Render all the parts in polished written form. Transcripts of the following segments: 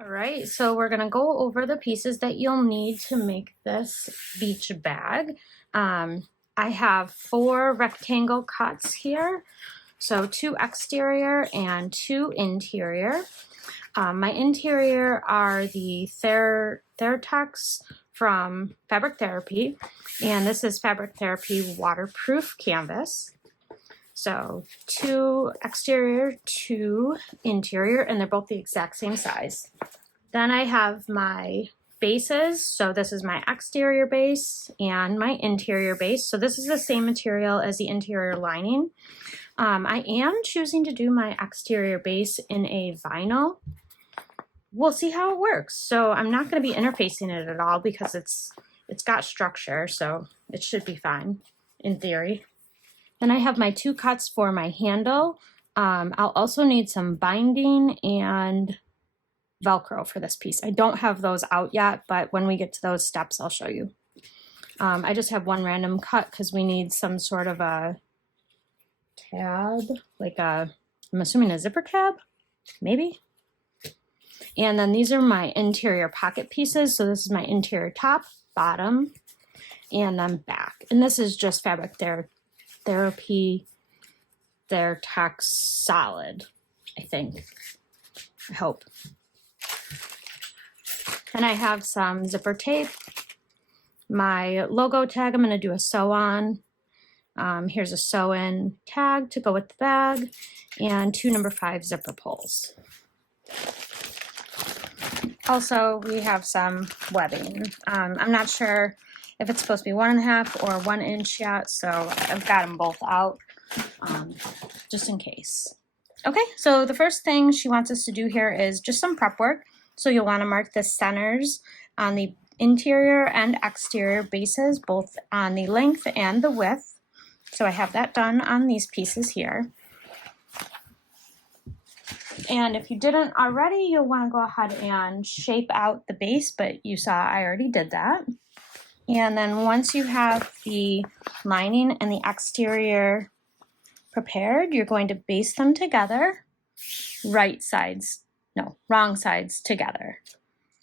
All right, so we're gonna go over the pieces that you'll need to make this beach bag. I have 4 rectangle cuts here, so 2 exterior and 2 interior. My interior are the Therxtex from Fabric Therapy, and this is Fabric Therapy waterproof canvas. So 2 exterior, 2 interior, and they're both the exact same size. Then I have my bases. So this is my exterior base and my interior base. So this is the same material as the interior lining. I am choosing to do my exterior base in a vinyl. We'll see how it works. So I'm not going to be interfacing it at all because it's got structure, so it should be fine in theory. Then I have my 2 cuts for my handle. I'll also need some binding and Velcro for this piece. I don't have those out yet, but when we get to those steps, I'll show you. I just have 1 random cut because we need some sort of a tab, like I'm assuming a zipper tab, maybe. And then these are my interior pocket pieces. So this is my interior top, bottom, and then back. And this is just Fabric Therapy Therxtex solid, I think. I hope. And I have some zipper tape. My logo tag, I'm going to do a sew on. Here's a sew in tag to go with the bag, and 2 number 5 zipper pulls. Also, we have some webbing. I'm not sure if it's supposed to be 1.5 or 1 inch yet, so I've got them both out just in case. Okay, so the first thing she wants us to do here is just some prep work. So you'll want to mark the centers on the interior and exterior bases, both on the length and the width. So I have that done on these pieces here. And if you didn't already, you'll want to go ahead and shape out the base, but you saw I already did that. And then once you have the lining and the exterior prepared, you're going to base them together, wrong sides together.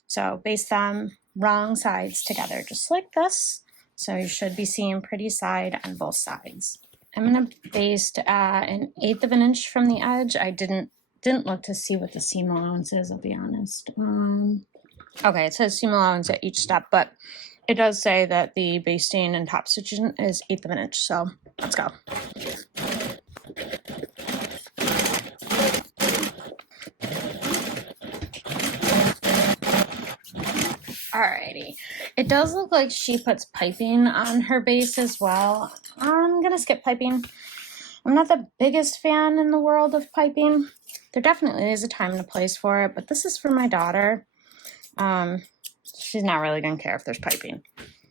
So base them wrong sides together, just like this. So you should be seeing pretty side on both sides. I'm going to baste at 1/8 of an inch from the edge. I didn't look to see what the seam allowance is, I'll be honest. Okay, it says seam allowance at each step, but it does say that the basting and top stitching is 1/8 of an inch, so let's go. Alrighty, it does look like she puts piping on her base as well. I'm gonna skip piping. I'm not the biggest fan in the world of piping. There definitely is a time and a place for it, but this is for my daughter. She's not really gonna care if there's piping.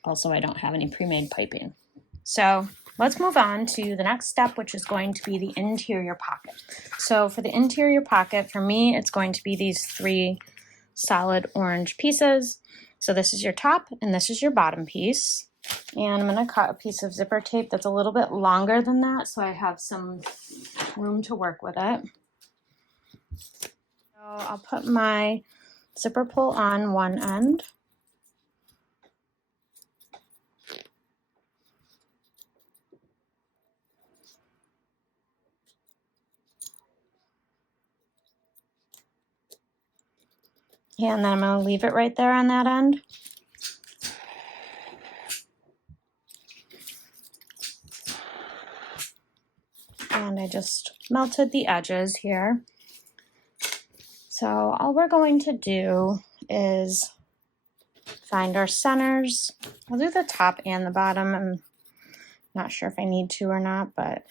Also, I don't have any pre-made piping. So let's move on to the next step, which is going to be the interior pocket. So for the interior pocket, for me, it's going to be these 3 solid orange pieces. So this is your top and this is your bottom piece. And I'm going to cut a piece of zipper tape that's a little bit longer than that, so I have some room to work with it. So I'll put my zipper pull on one end. And then I'm going to leave it right there on that end. And I just melted the edges here. So all we're going to do is find our centers. I'll do the top and the bottom. I'm not sure if I need to or not, but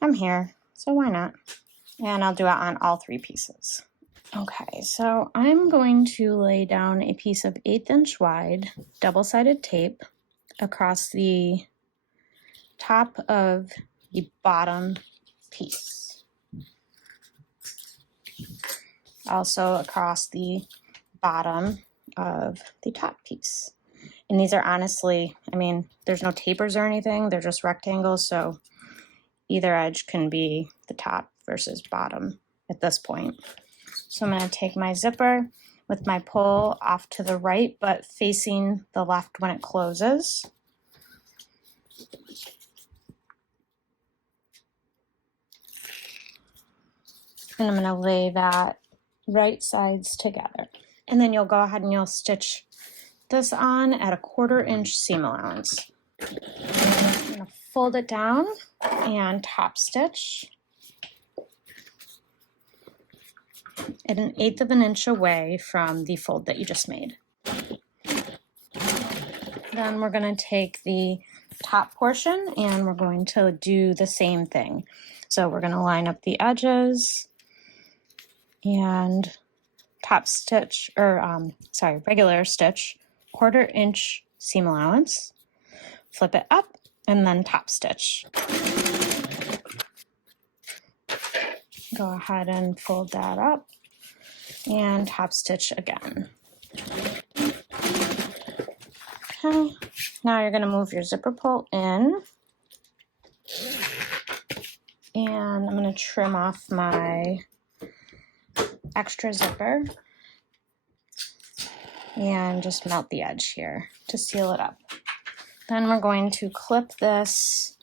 I'm here, so why not? And I'll do it on all 3 pieces. Okay, so I'm going to lay down a piece of 1/8 inch wide double-sided tape across the top of the bottom piece. Also across the bottom of the top piece. And these are honestly, I mean, there's no tapers or anything, they're just rectangles, so either edge can be the top versus bottom at this point. So I'm going to take my zipper with my pull off to the right, but facing the left when it closes. And I'm going to lay that right sides together. And then you'll go ahead and you'll stitch this on at a 1/4 inch seam allowance. I'm going to fold it down and top stitch at 1/8 of an inch away from the fold that you just made. Then we're going to take the top portion and we're going to do the same thing. So we're going to line up the edges and top stitch, or regular stitch, 1/4 inch seam allowance, flip it up, and then top stitch. Go ahead and fold that up and top stitch again. Okay, now you're going to move your zipper pull in, and I'm going to trim off my extra zipper and just melt the edge here to seal it up. Then we're going to clip this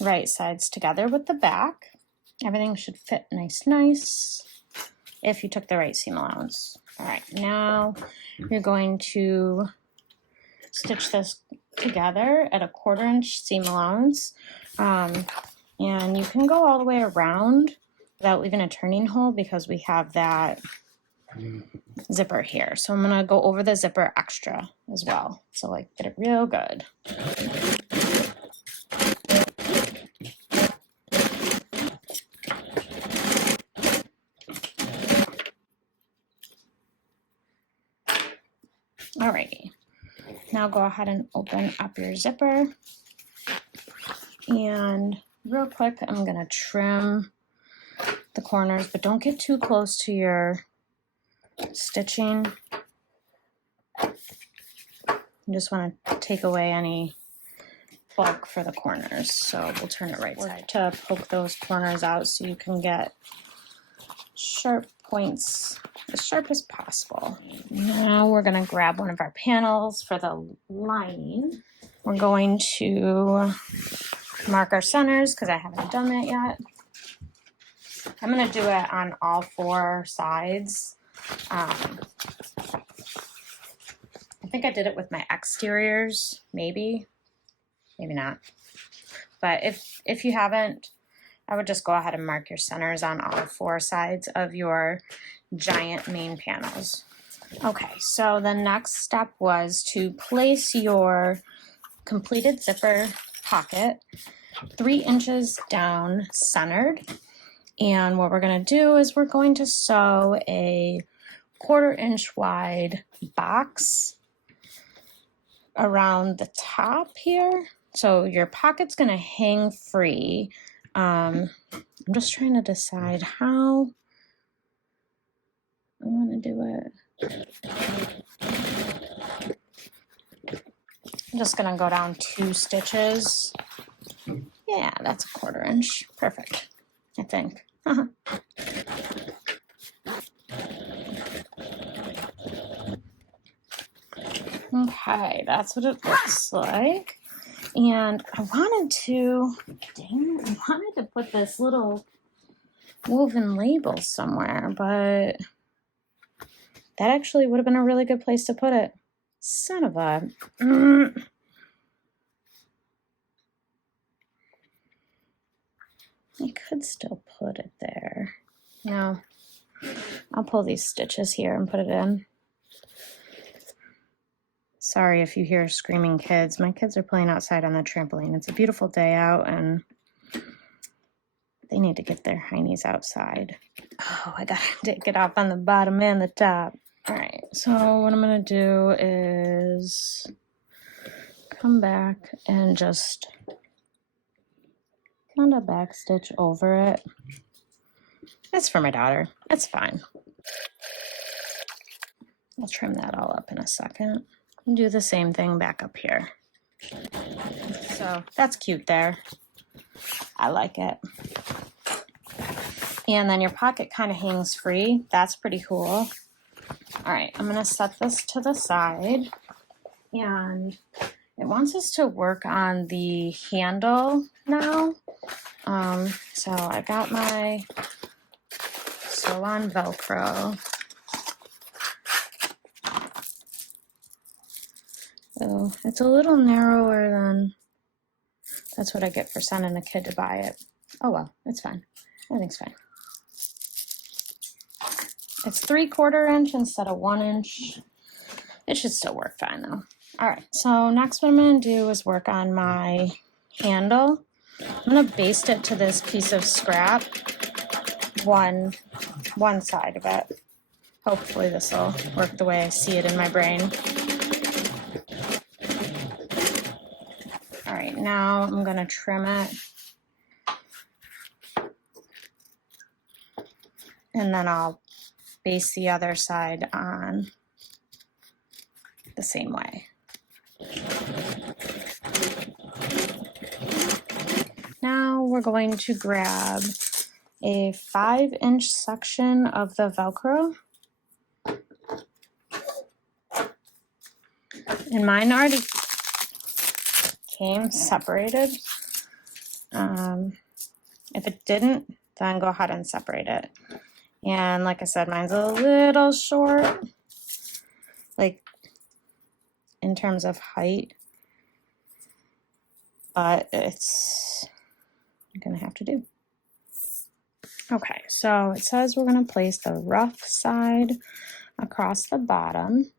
right sides together with the back. Everything should fit nice if you took the right seam allowance. All right, now you're going to stitch this together at a 1/4 inch seam allowance. And you can go all the way around without leaving a turning hole because we have that zipper here. So I'm gonna go over the zipper extra as well. So like get it real good. Alrighty, now go ahead and open up your zipper. And real quick, I'm gonna trim the corners, but don't get too close to your stitching. You just want to take away any bulk for the corners. So we'll turn it right side to poke those corners out so you can get sharp points as sharp as possible. Now we're going to grab one of our panels for the lining. We're going to mark our centers because I haven't done that yet. I'm going to do it on all 4 sides. I think I did it with my exteriors, maybe not. But if you haven't, I would just go ahead and mark your centers on all 4 sides of your giant main panels. Okay, so the next step was to place your completed zipper pocket 3 inches down centered. And what we're going to do is we're going to sew a 1/4 inch wide box around the top here. So your pocket's going to hang free. I'm just trying to decide how I want to do it. I'm just going to go down 2 stitches. Yeah, that's a 1/4 inch. Perfect, I think. Okay, that's what it looks like. And I wanted to put this little woven label somewhere, but that actually would have been a really good place to put it. Son of a... I could still put it there. No, I'll pull these stitches here and put it in. Sorry if you hear screaming kids. My kids are playing outside on the trampoline. It's a beautiful day out and they need to get their heinies outside. Oh, I gotta take it off on the bottom and the top. All right, so what I'm gonna do is come back and just kind of back stitch over it. That's for my daughter. That's fine. I'll trim that all up in a second. And do the same thing back up here. So that's cute there. I like it. And then your pocket kind of hangs free. That's pretty cool. All right, I'm gonna set this to the side, and it wants us to work on the handle now. So I got my sew-on Velcro. So it's a little narrower than, that's what I get for sending a kid to buy it. Oh well, it's fine. Everything's fine. It's 3/4 inch instead of 1 inch. It should still work fine though. All right, so next what I'm gonna do is work on my handle. I'm gonna baste it to this piece of scrap, one side of it. Hopefully this will work the way I see it in my brain. All right, now I'm gonna trim it. And then I'll baste the other side on the same way. Now we're going to grab a 5-inch section of the Velcro. And mine already came separated. If it didn't, then go ahead and separate it. And like I said, mine's a little short, like in terms of height, but it's gonna have to do. Okay, so it says we're gonna place the rough side across the bottom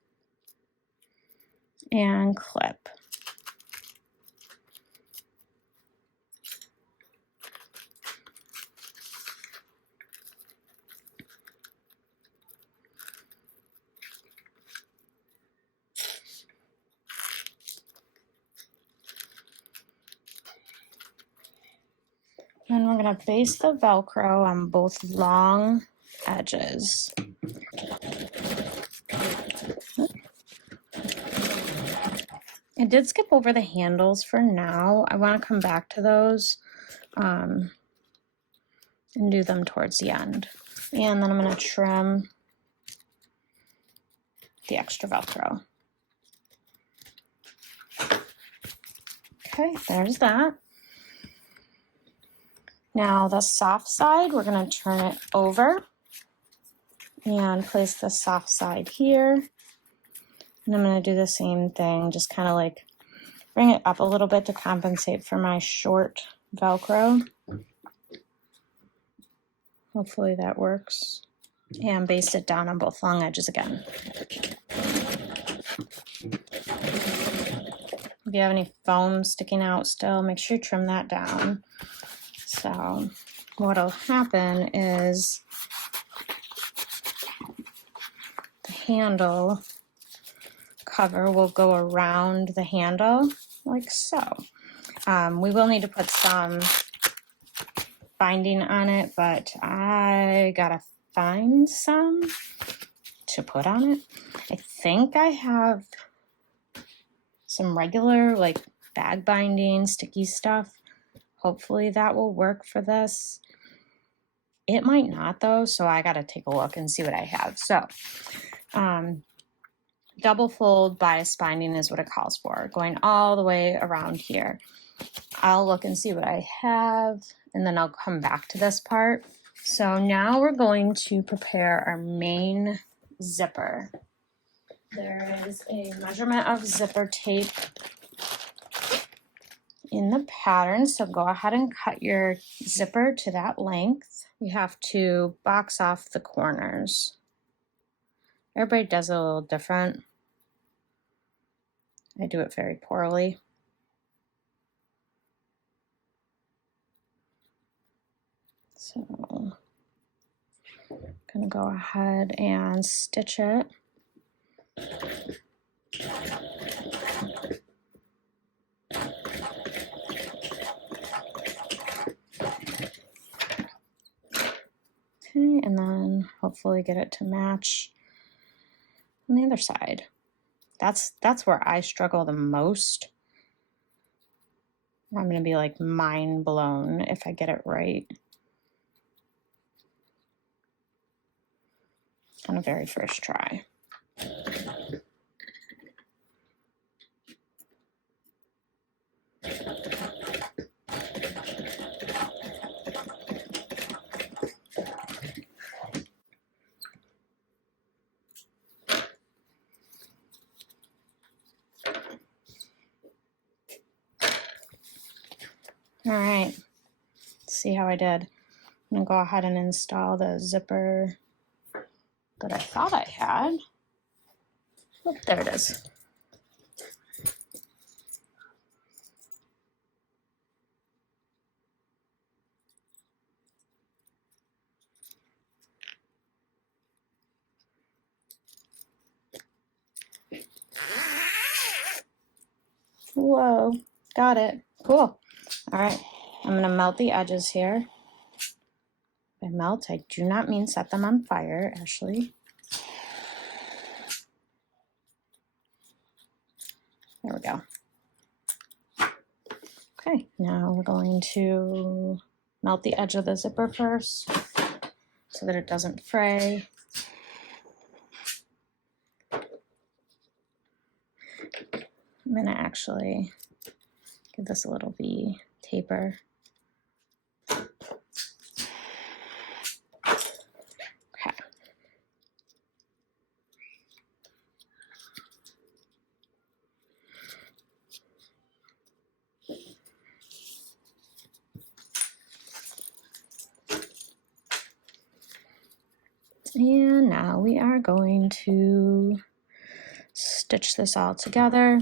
and clip. And we're going to baste the Velcro on both long edges. I did skip over the handles for now. I want to come back to those and do them towards the end. And then I'm going to trim the extra Velcro. Okay, there's that. Now the soft side, we're going to turn it over and place the soft side here. And I'm going to do the same thing, just kind of like bring it up a little bit to compensate for my short Velcro. Hopefully that works. And baste it down on both long edges again. If you have any foam sticking out still, make sure you trim that down. So what'll happen is the handle cover will go around the handle like so. We will need to put some binding on it, but I gotta find some to put on it. I think I have some regular like bag binding, sticky stuff. Hopefully that will work for this. It might not though, so I gotta take a look and see what I have. So double fold bias binding is what it calls for, going all the way around here. I'll look and see what I have, and then I'll come back to this part. So now we're going to prepare our main zipper. There is a measurement of zipper tape in the pattern, so go ahead and cut your zipper to that length. You have to box off the corners. Everybody does it a little different. I do it very poorly. So I'm gonna go ahead and stitch it. Okay, and then hopefully get it to match on the other side. That's where I struggle the most. I'm gonna be like mind blown if I get it right. on a very first try. All right, let's see how I did. I'm gonna go ahead and install the zipper that I thought I had. Oh, there it is. Whoa, got it. Cool. All right, I'm gonna melt the edges here. By melt, I do not mean set them on fire, Ashley. There we go. Okay, now we're going to melt the edge of the zipper first so that it doesn't fray. I'm gonna actually give this a little V taper. Okay. And now we are going to stitch this all together.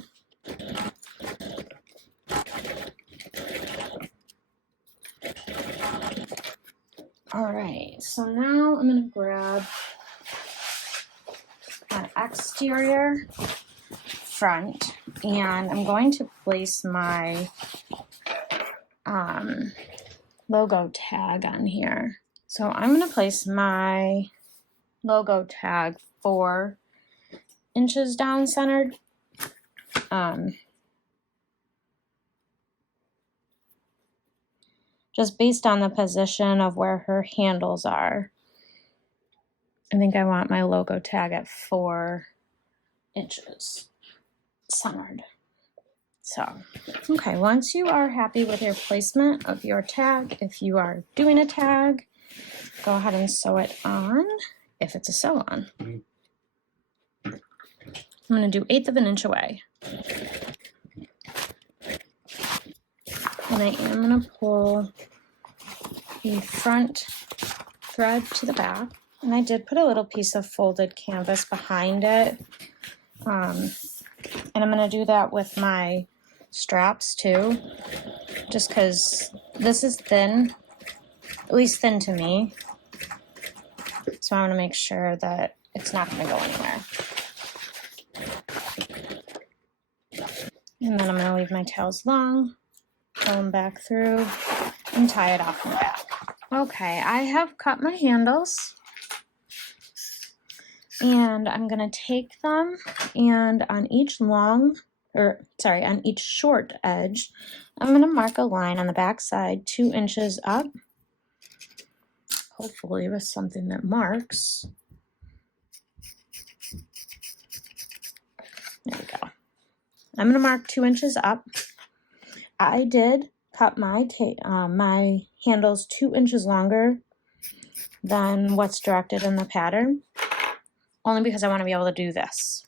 All right, so now I'm gonna grab an exterior front and I'm going to place my logo tag on here. So I'm gonna place my logo tag 4 inches down centered. Just based on the position of where her handles are. I think I want my logo tag at 4 inches centered. So, okay, once you are happy with your placement of your tag, if you are doing a tag, go ahead and sew it on, if it's a sew on. I'm going to do 1/8 of an inch away. And I am going to pull the front thread to the back. And I did put a little piece of folded canvas behind it. And I'm going to do that with my straps too, just because this is thin, at least thin to me. So I want to make sure that it's not going to go anywhere. And then I'm going to leave my tails long, pull them back through, and tie it off in the back. Okay, I have cut my handles. And I'm going to take them and on each on each short edge, I'm going to mark a line on the back side 2 inches up, hopefully with something that marks. There we go. I'm going to mark 2 inches up. I did cut my handles 2 inches longer than what's directed in the pattern, only because I want to be able to do this.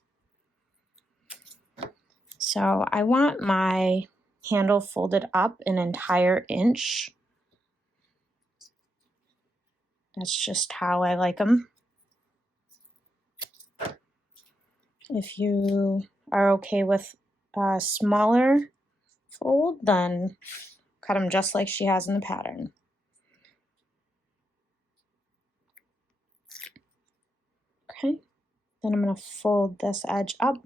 So I want my handle folded up an entire inch. That's just how I like them. If you are okay with a smaller fold, then cut them just like she has in the pattern. Okay, then I'm going to fold this edge up.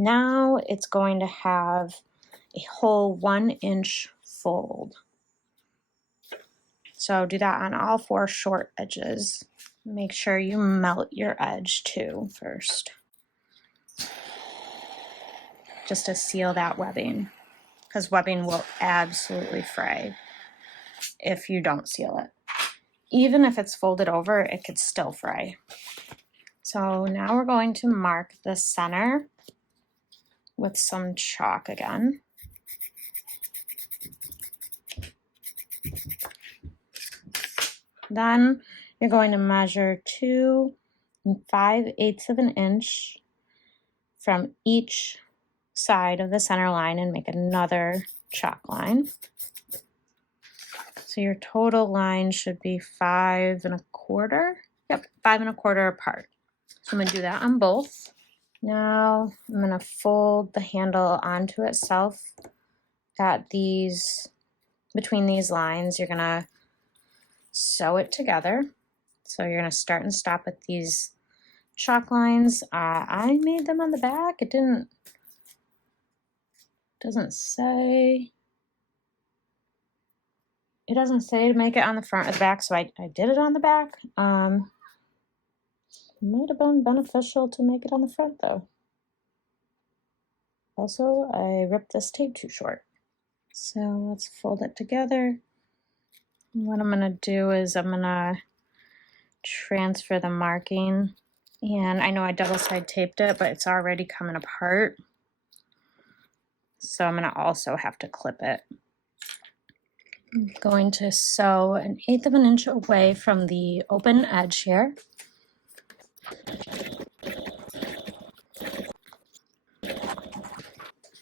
Now it's going to have a whole 1 inch fold. So do that on all 4 short edges. Make sure you melt your edge too first, just to seal that webbing, because webbing will absolutely fray if you don't seal it. even if it's folded over, it could still fray. So now we're going to mark the center with some chalk again. Then you're going to measure 2 5/8 of an inch from each side of the center line and make another chalk line. So your total line should be 5 1/4. Yep, 5 1/4 apart. So I'm going to do that on both. Now I'm going to fold the handle onto itself at these, between these lines. You're going to sew it together. So you're going to start and stop at these chalk lines. I made them on the back. It doesn't say to make it on the front or the back, so I did it on the back. Might have been beneficial to make it on the front though. Also, I ripped this tape too short. So let's fold it together. What I'm gonna do is I'm gonna transfer the marking, and I know I double side taped it, but it's already coming apart. So I'm gonna also have to clip it. I'm going to sew 1/8 of an inch away from the open edge here.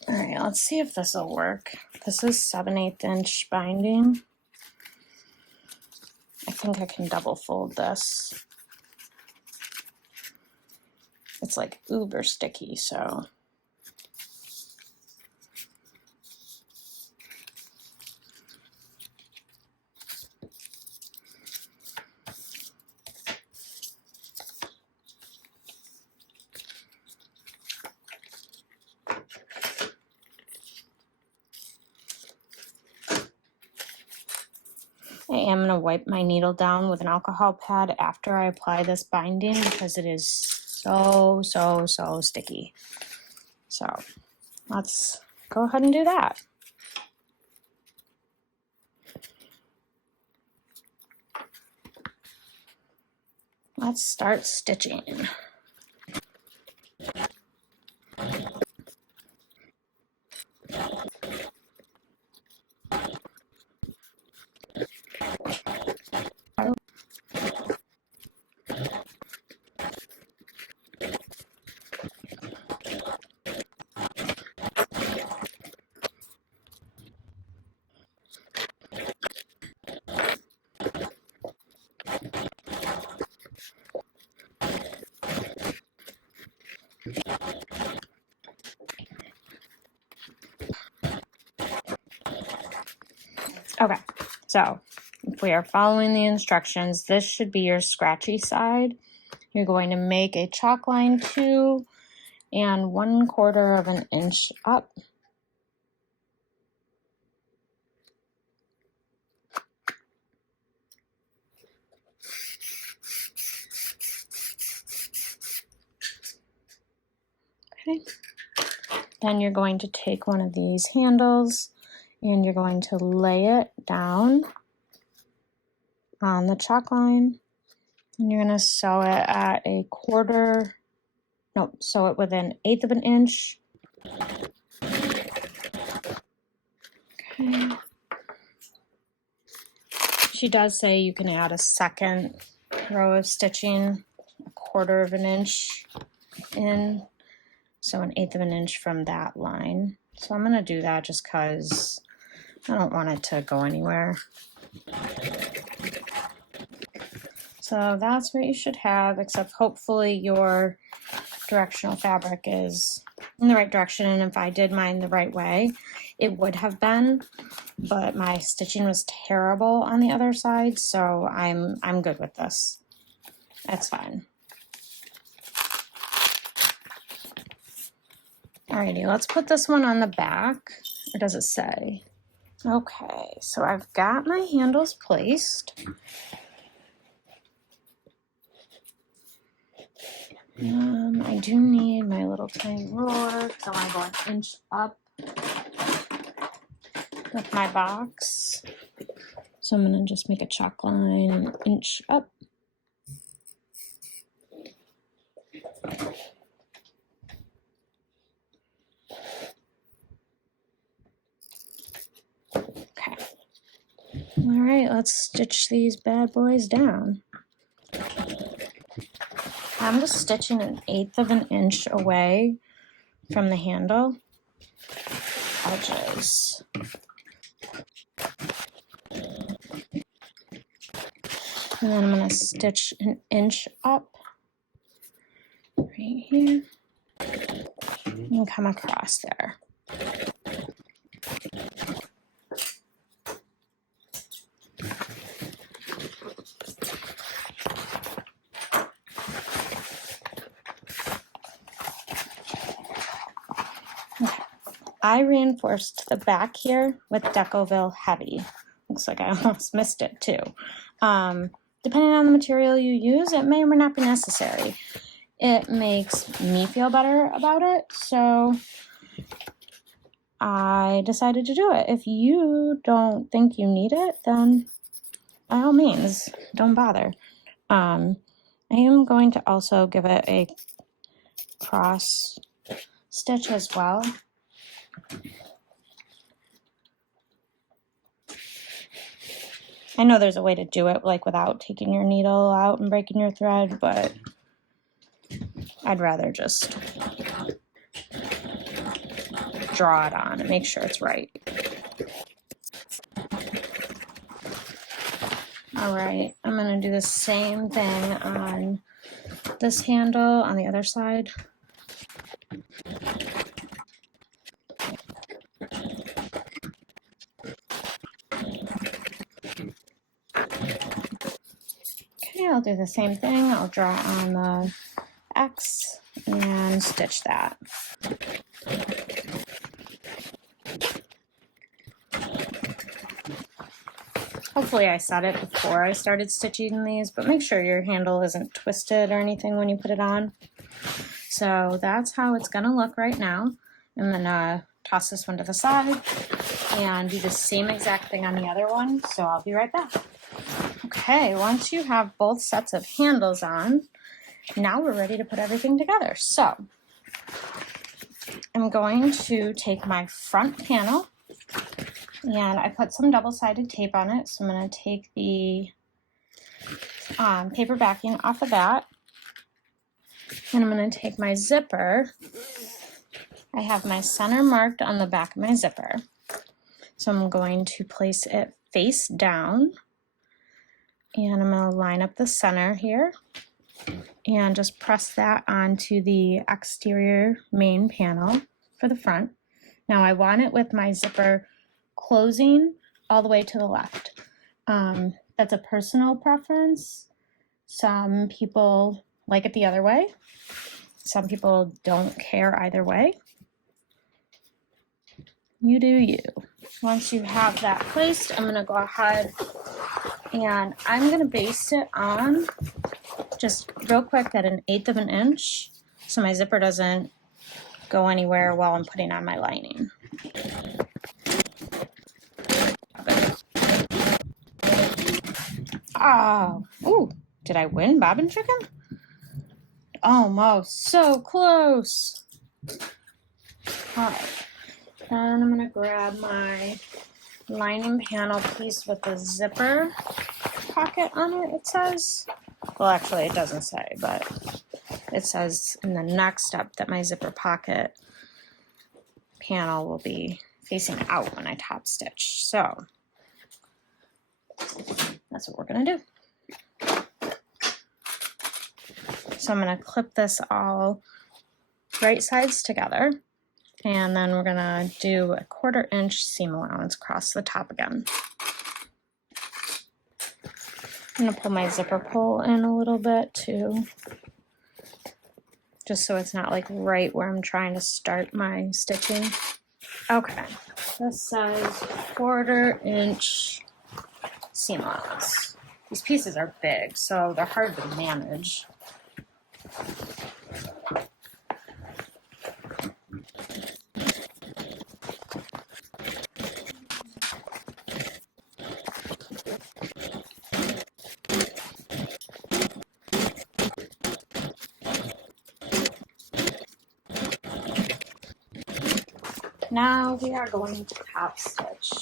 All right, let's see if this will work. This is 7/8 inch binding. I think I can double fold this. It's like uber sticky, so. I am going to wipe my needle down with an alcohol pad after I apply this binding because it is so sticky. So let's go ahead and do that. Let's start stitching. Okay, so if we are following the instructions, this should be your scratchy side. You're going to make a chalk line 2 1/4 of an inch up. Okay. Then you're going to take one of these handles and you're going to lay it down on the chalk line, and you're going to sew it at sew it with 1/8 of an inch. Okay. She does say you can add a second row of stitching 1/4 of an inch in, so 1/8 of an inch from that line. So I'm going to do that just because I don't want it to go anywhere. So that's what you should have, except hopefully your directional fabric is in the right direction, and if I did mine the right way, it would have been, but my stitching was terrible on the other side, so I'm good with this. That's fine. Alrighty, let's put this one on the back. Or does it say? Okay, so I've got my handles placed. I do need my little tiny ruler because I want to go 1 inch up with my box. So I'm gonna just make a chalk line an inch up. Okay. All right, let's stitch these bad boys down. I'm just stitching 1/8 of an inch away from the handle edges. And then I'm going to stitch 1 inch up right here and come across there. Okay. I reinforced the back here with Decoville Heavy. Looks like I almost missed it too. Depending on the material you use, it may or may not be necessary. It makes me feel better about it, so I decided to do it. If you don't think you need it, then by all means, don't bother. I am going to also give it a cross stitch as well. I know there's a way to do it like without taking your needle out and breaking your thread, but I'd rather just draw it on and make sure it's right. All right, I'm gonna do the same thing on this handle on the other side. Okay, I'll do the same thing. I'll draw on the X and stitch that. Hopefully I said it before I started stitching these, but make sure your handle isn't twisted or anything when you put it on. So that's how it's gonna look right now. I'm gonna toss this one to the side and do the same exact thing on the other one. So I'll be right back. Okay, once you have both sets of handles on, now we're ready to put everything together. So I'm going to take my front panel and I put some double-sided tape on it. So I'm going to take the paper backing off of that. And I'm going to take my zipper. I have my center marked on the back of my zipper. So I'm going to place it face down. And I'm going to line up the center here and just press that onto the exterior main panel for the front. Now I want it with my zipper closing all the way to the left. That's a personal preference. Some people like it the other way. Some people don't care either way. You do you. Once you have that placed, I'm going to go ahead and I'm going to baste it on just real quick at 1/8 of an inch so my zipper doesn't go anywhere while I'm putting on my lining. Oh, ooh, did I win bobbin chicken? Almost, so close. All right, then I'm gonna grab my lining panel piece with the zipper pocket on it, it says. Well, actually it doesn't say, but it says in the next step that my zipper pocket panel will be facing out when I top stitch. So that's what we're gonna do. So I'm gonna clip this all right sides together, and then we're gonna do a 1/4 inch seam allowance across the top again. I'm gonna pull my zipper pull in a little bit too, just so it's not like right where I'm trying to start my stitching. Okay, this says 1/4 inch seam allowance. These pieces are big, so they're hard to manage. now we are going to top stitch.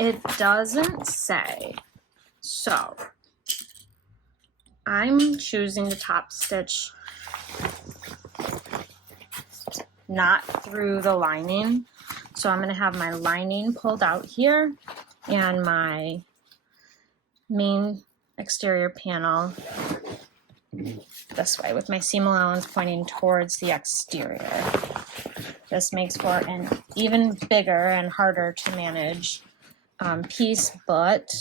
It doesn't say, so I'm choosing to top stitch not through the lining. So I'm going to have my lining pulled out here and my main exterior panel this way with my seam allowance pointing towards the exterior. This makes for an even bigger and harder to manage piece, but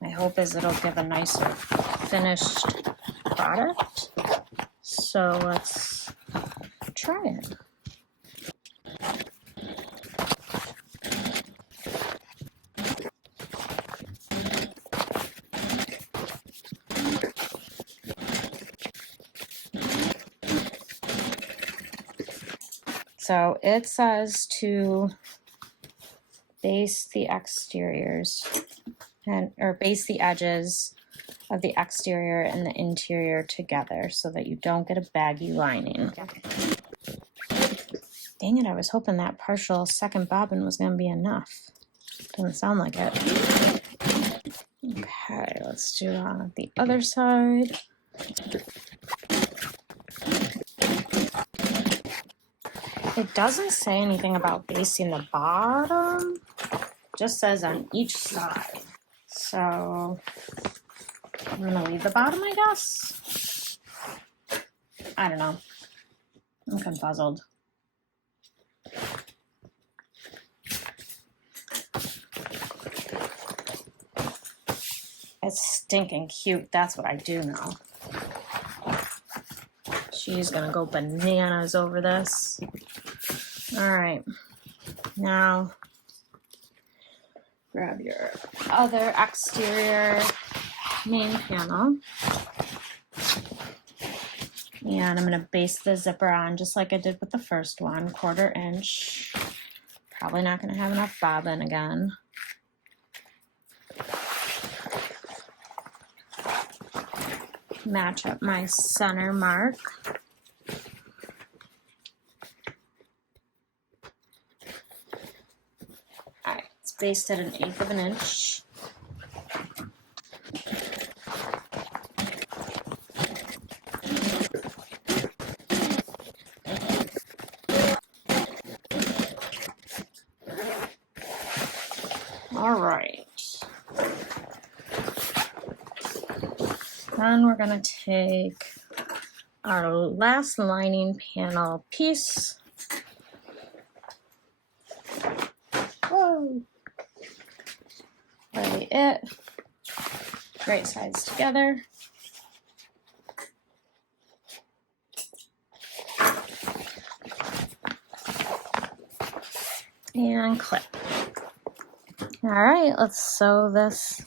my hope is it'll give a nicer finished product. So let's try it. So it says to base the exteriors or base the edges of the exterior and the interior together so that you don't get a baggy lining. Dang it, I was hoping that partial second bobbin was going to be enough. Doesn't sound like it. Okay, let's do it on the other side. It doesn't say anything about basting the bottom. It just says on each side. So I'm gonna leave the bottom, I guess. I don't know. I'm confuzzled. It's stinking cute. That's what I do know. She's gonna go bananas over this. All right, now grab your other exterior main panel. And I'm gonna base the zipper on just like I did with the first one, 1/4 inch. Probably not gonna have enough bobbin again. Match up my center mark. All right, it's based at 1/8 of an inch. All right. Then we're gonna take our last lining panel piece. Whoa. Lay it right sides together. And clip. All right, let's sew this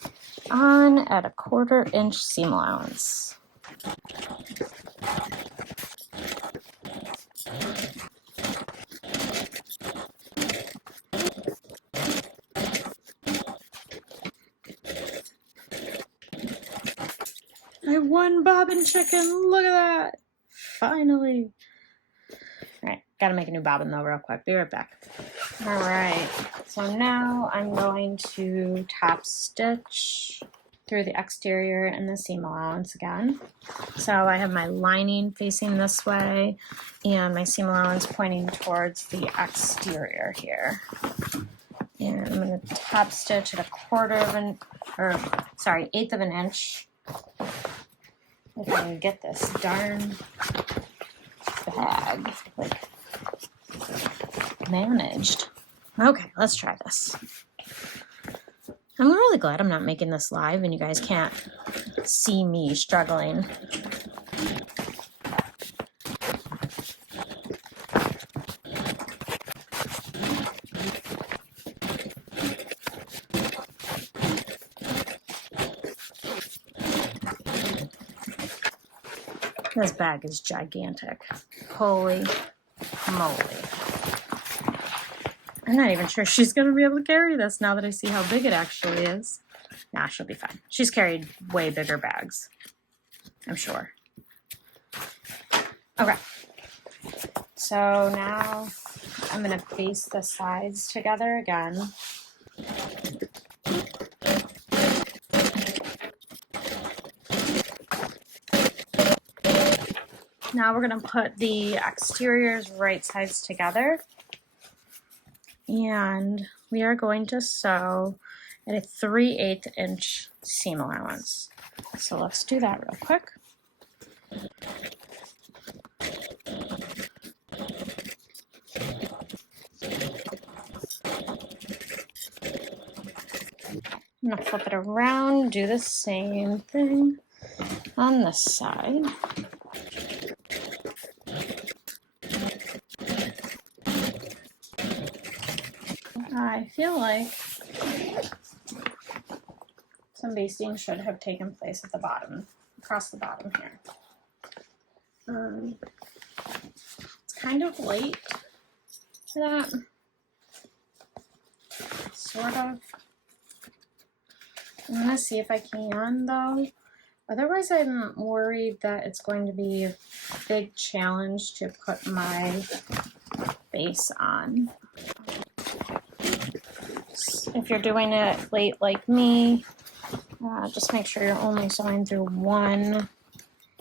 on at a 1/4 inch seam allowance. I won bobbin chicken, look at that, finally. All right, gotta make a new bobbin though real quick, be right back. All right, so now I'm going to top stitch through the exterior and the seam allowance again. So I have my lining facing this way and my seam allowance pointing towards the exterior here. And I'm going to top stitch at a 1/8 of an inch. If I can get this darn bag like managed. Okay, let's try this. I'm really glad I'm not making this live and you guys can't see me struggling. This bag is gigantic. Holy moly. I'm not even sure she's going to be able to carry this now that I see how big it actually is. Nah, she'll be fine. She's carried way bigger bags, I'm sure. Okay, So now I'm going to baste the sides together again. Now we're going to put the exteriors right sides together, and we are going to sew at a 3/8 inch seam allowance. So let's do that real quick. I'm going to flip it around, do the same thing on this side. I feel like some basting should have taken place at the bottom, across the bottom here. It's kind of late for that, sort of. I'm gonna see if I can though. Otherwise, I'm worried that it's going to be a big challenge to put my base on. If you're doing it late like me, just make sure you're only sewing through one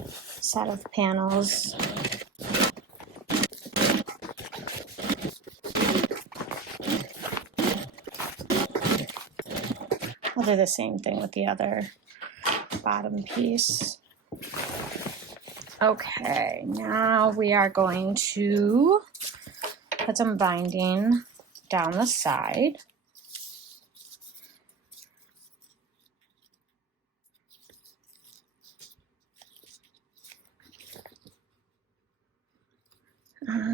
set of panels. I'll do the same thing with the other bottom piece. Okay, now we are going to put some binding down the side.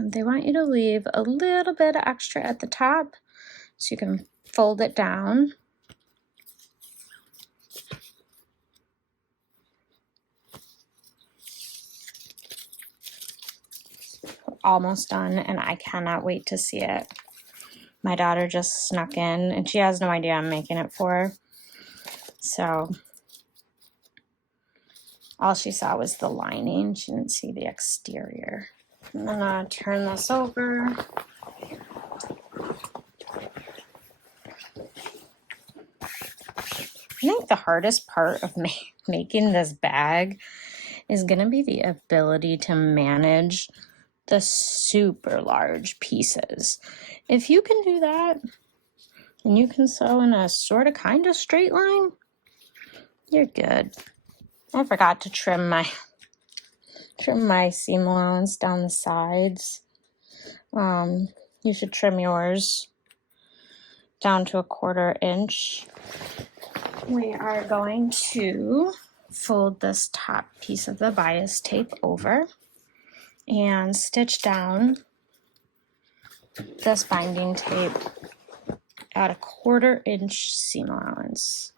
They want you to leave a little bit extra at the top so you can fold it down. Almost done, and I cannot wait to see it. My daughter just snuck in and she has no idea I'm making it for her. So all she saw was the lining. She didn't see the exterior. I'm gonna turn this over. I think the hardest part of making this bag is gonna be the ability to manage the super large pieces. If you can do that, and you can sew in a sort of kind of straight line, you're good. I forgot to trim my seam allowance down the sides. You should trim yours down to a 1/4 inch. We are going to fold this top piece of the bias tape over and stitch down this binding tape at a 1/4 inch seam allowance.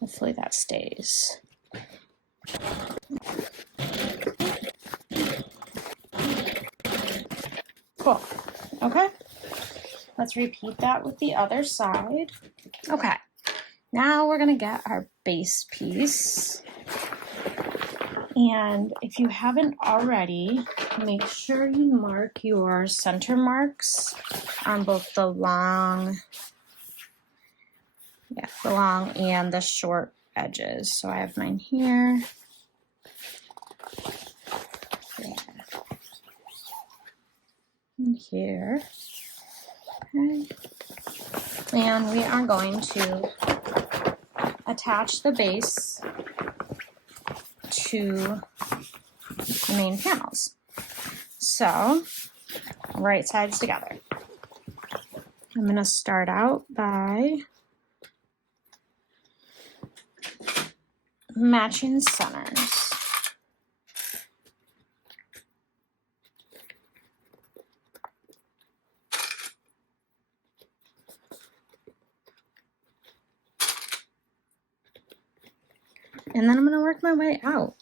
Hopefully that stays. Cool. Okay. Let's repeat that with the other side. Okay. Now we're going to get our base piece. And if you haven't already, make sure you mark your center marks on both the long and the short edges. So I have mine here. Yeah. And here. Okay. And we are going to attach the base to the main panels. So, right sides together. I'm going to start out by matching centers. And then I'm going to work my way out.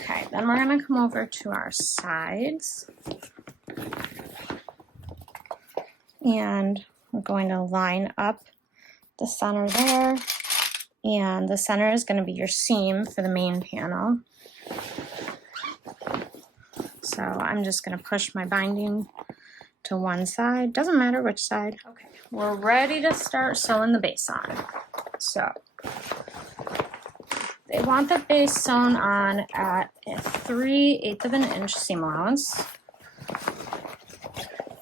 Okay, then we're going to come over to our sides. And we're going to line up the center there. And the center is going to be your seam for the main panel. So I'm just going to push my binding to one side. Doesn't matter which side. Okay, we're ready to start sewing the base on. So they want the base sewn on at a 3/8 of an inch seam allowance.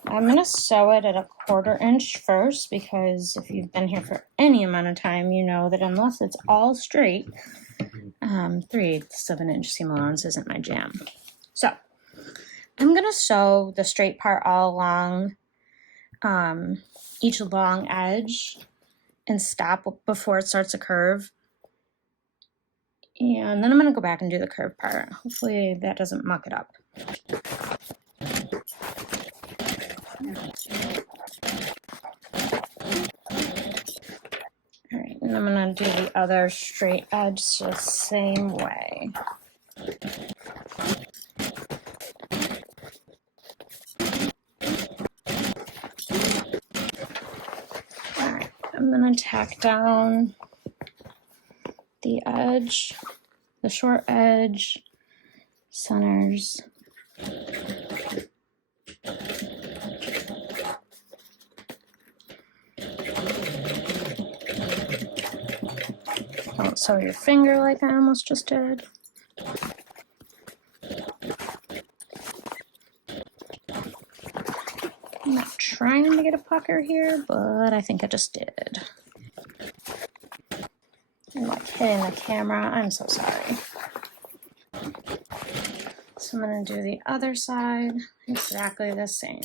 I'm going to sew it at a 1/4 inch first, because if you've been here for any amount of time, you know that unless it's all straight, 3/8 of an inch seam allowance isn't my jam. So I'm going to sew the straight part all along each long edge and stop before it starts to curve. And then I'm going to go back and do the curve part. Hopefully that doesn't muck it up. All right, and I'm going to do the other straight edge the same way. All right, I'm going to tack down the edge, the short edge, centers. Don't sew your finger like I almost just did. I'm not trying to get a pucker here, but I think I just did. I'm like hitting the camera. I'm so sorry. So I'm going to do the other side exactly the same.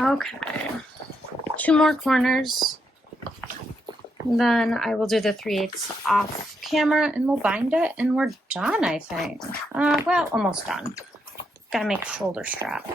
Okay, 2 more corners. Then I will do the 3/8 off camera and we'll bind it and we're done, I think. Well, almost done. Gotta make a shoulder strap.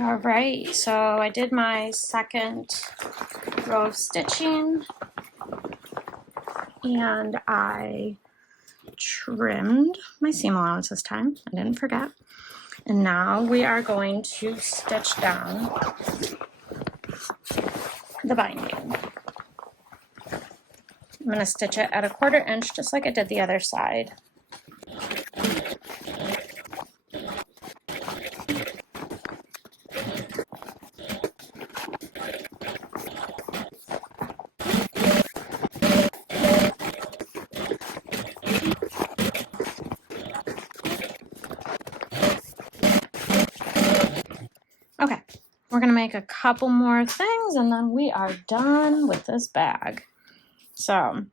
All right, so I did my second row of stitching and I trimmed my seam allowance this time. I didn't forget. And now we are going to stitch down the binding. I'm going to stitch it at a 1/4 inch just like I did the other side. Okay, we're going to make a couple more things and then we are done with this bag. So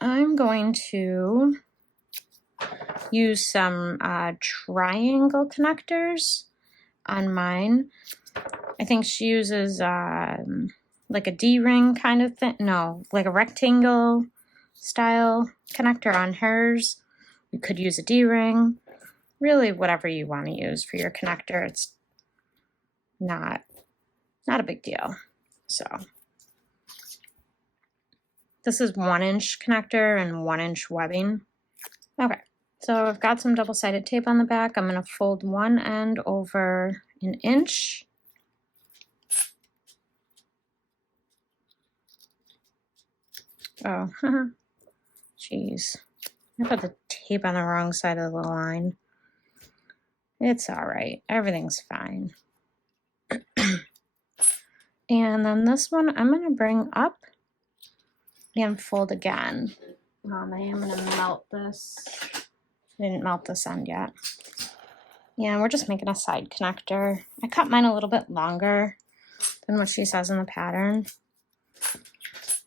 I'm going to use some triangle connectors on mine. I think she uses like a D-ring kind of thing. No, like a rectangle style connector on hers. You could use a D-ring. Really, whatever you want to use for your connector. It's not a big deal. So this is 1-inch connector and 1-inch webbing. Okay, so I've got some double-sided tape on the back. I'm going to fold one end over 1 inch. Oh, jeez. I put the tape on the wrong side of the line. It's all right. Everything's fine. And then this one I'm going to bring up and fold again. I am going to melt this. I didn't melt this end yet. Yeah, we're just making a side connector. I cut mine a little bit longer than what she says in the pattern.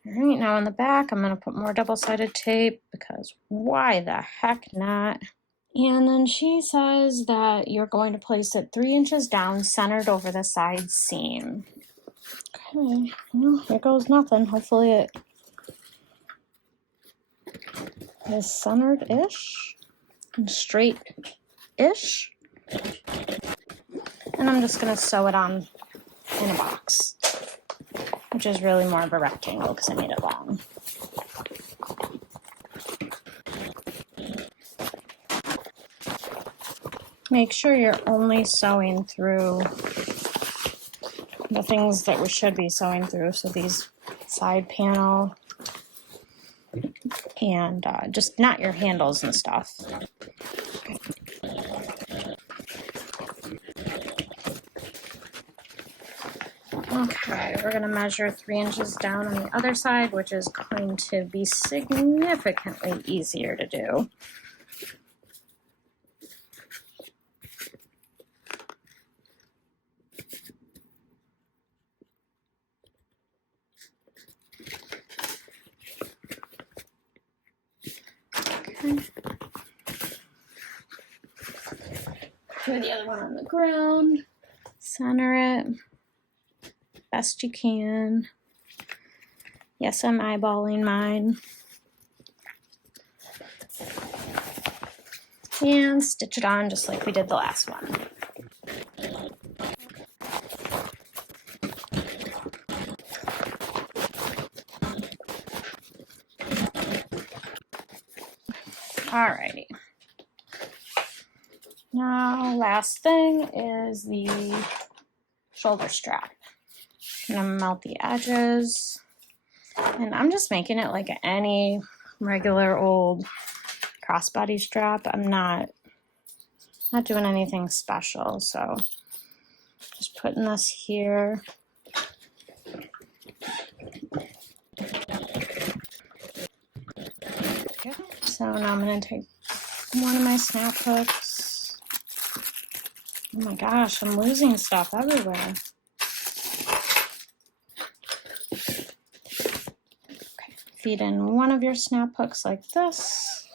All right, now on the back, I'm going to put more double-sided tape because why the heck not? And then she says that you're going to place it 3 inches down, centered over the side seam. Okay, well, here goes nothing. Hopefully it is centered-ish and straight-ish. And I'm just going to sew it on in a box, which is really more of a rectangle because I made it long. Make sure you're only sewing through the things that we should be sewing through. So these side panel and just not your handles and stuff. Okay, we're going to measure 3 inches down on the other side, which is going to be significantly easier to do. Okay. Put the other one on the ground, center it best you can. Yes, I'm eyeballing mine. And stitch it on just like we did the last one. Alrighty. Now, last thing is the shoulder strap. I'm gonna melt the edges, and I'm just making it like any regular old crossbody strap. I'm not doing anything special, so just putting this here. So now I'm gonna take one of my snap hooks. Oh my gosh, I'm losing stuff everywhere. Okay, feed in one of your snap hooks like this.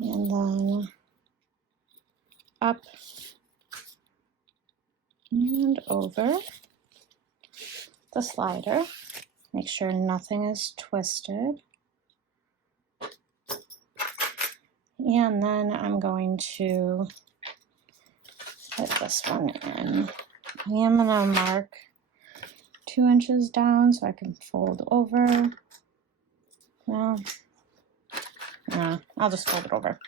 And then up and over the slider. Make sure nothing is twisted. And then I'm going to put this one in. I am going to mark 2 inches down so I can fold over. No, I'll just fold it over.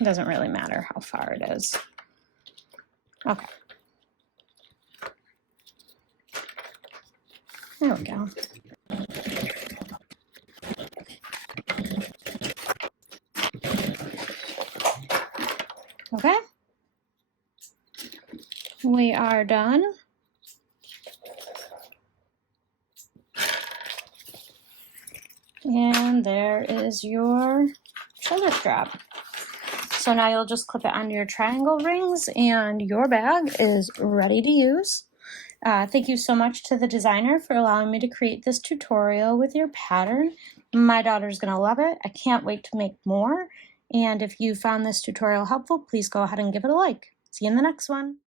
It doesn't really matter how far it is. Okay. There we go. Okay. We are done. And there is your shoulder strap. So now you'll just clip it onto your triangle rings and your bag is ready to use. Thank you so much to the designer for allowing me to create this tutorial with your pattern. My daughter's gonna love it. I can't wait to make more. And if you found this tutorial helpful, please go ahead and give it a like. See you in the next one.